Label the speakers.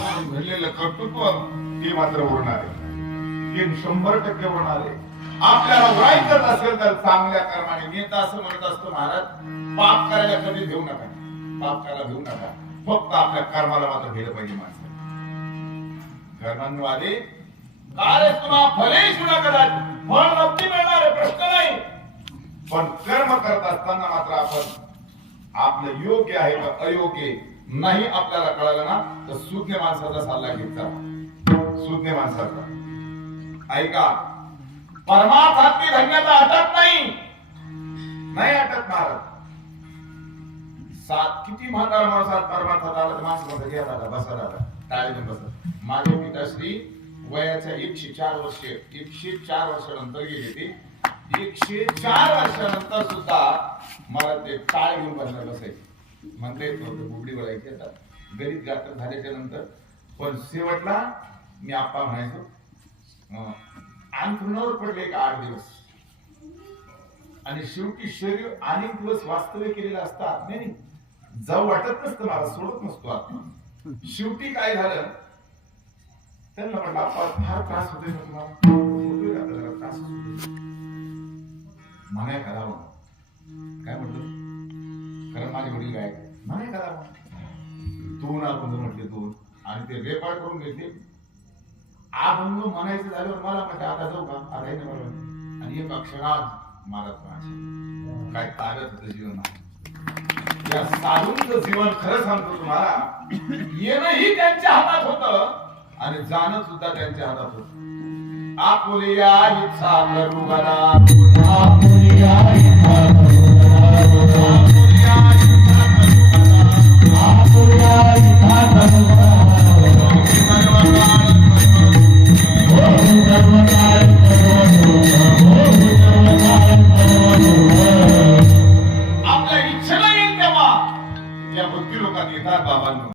Speaker 1: घडलेलं कर्तृत्व ते मात्र उरणार आहे. ते शंभर टक्के उरणार आहे. आपल्याला वाईट करत असेल तर चांगल्या कर्माने नेता असं म्हणत असतो महाराज पाप करायला कधी घेऊ नका. पाप करायला घेऊ नका. फक्त आपल्या कर्माला मात्र गेलं पाहिजे माणसं कर्मांवादी कार्य तुम्हाला फले सुना कदाच फळ नक्की मिळणार आहे, प्रश्न नाही. पण कर्म करत असताना मात्र आपण आपलं योग्य आहे का अयोग्य नाही आपल्याला कळालं ना तर सुज्ञ माणसाचा सल्ला घेतला. सुज्ञ माणसाचा. ऐका परमार्थातली धन्यता अटक नाही. नाही अटक महाराज. सात किती म्हातारा माणसात परमार्थात आला तर माणसं म्हणतात घ्या दादा बसा दादा टाळे बसा. माझे पिताश्री वयाच्या एकशे चार वर्ष एकशे चार वर्षानंतर गेले ते. एकशे चार वर्षानंतर सुद्धा मला ते टाळ घेऊन बसला बसायचे. म्हणता येत नव्हतं बुबडी वळायची आता गरीब गात्र झाल्याच्यानंतर पण शेवटला मी आप्पा म्हणायचो अंथरुणावर पडले एक आठ दिवस. आणि शेवटी शरीर अनेक दिवस वास्तव्य केलेलं असतं आत्म्याने जाऊ वाटत नसतं मला सोडत नसतो आत्मा शेवटी काय झालं? त्यांना म्हटलं "आप्पा, फार त्रास होतोय ना तुम्हाला? त्रास होतोय?" म्हणाय करावं काय म्हटलं? कारण माझे वडील काय नाही करा. दोन अभंग म्हटले दोन आणि ते रेकॉर्ड करून घेतले. अभंग म्हणायचं झाल्यावर मला म्हटलं आता जाऊ का? आता येणे बरोबर. आणि एक अक्षरात मला माझे काय ताब्यात होतं जीवन या साधूंचं जीवन खरं सांगतो तुम्हाला येणंही त्यांच्या हातात होत आणि जाणं सुद्धा त्यांच्या हातात होत. आपुलिया इच्छा करू